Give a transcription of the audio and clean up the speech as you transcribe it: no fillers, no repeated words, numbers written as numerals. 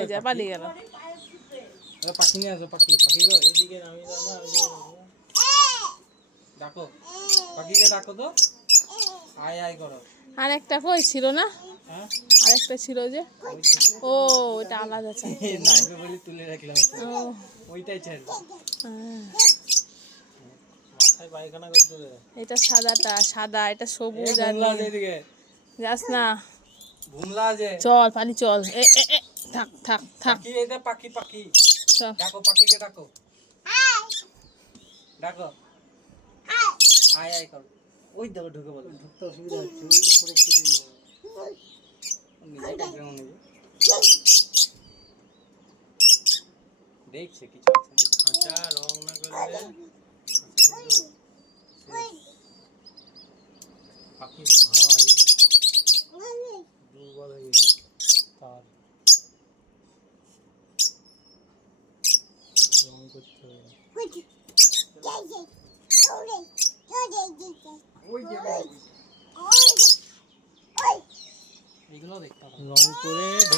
এই যে পালিয়ে গেল। পাখি নিয়ে আসো, পাখি পাখি এইদিকে নামিয়ে দাও না, ডাকো পাখিকে, ডাকো তো, আয় আয় করো। আরেকটা কই ছিল না? হ্যাঁ আরেকটা ছিল যে, ও ওটা আলাদা চাই। নাইবে বলে তুলে রাখলাম, ও ওইটাই ছেড়ে হ্যাঁ। মাথায় পায়খানা করতে দে। এটা সাদাটা সাদা, এটা সবুজ আর ভুমলা নীল। এদিকে, যাস না, ভুমলা আছে। চল পানি চল। এ এ এ থাক থাক থাক, পাখি এই দে, পাখি পাখি চল। ডাকো, পাখিকে ডাকো, ডাকো, আয় আয় করো। ওই দেখো ঢুকে বলো, ঢুকতে অসুবিধা হচ্ছে, উপরে কেটে দিও, নিজে কাটবে মনে হয়। দেখছে কিছু আছে খাঁচা রং না করলে পাখি হাওয়া হয়ে যাবে, দুর্বল হয়ে গেছে তার, রং করতে হবে। ওই জায়গায় এগুলো দেখতে হবে রং করে।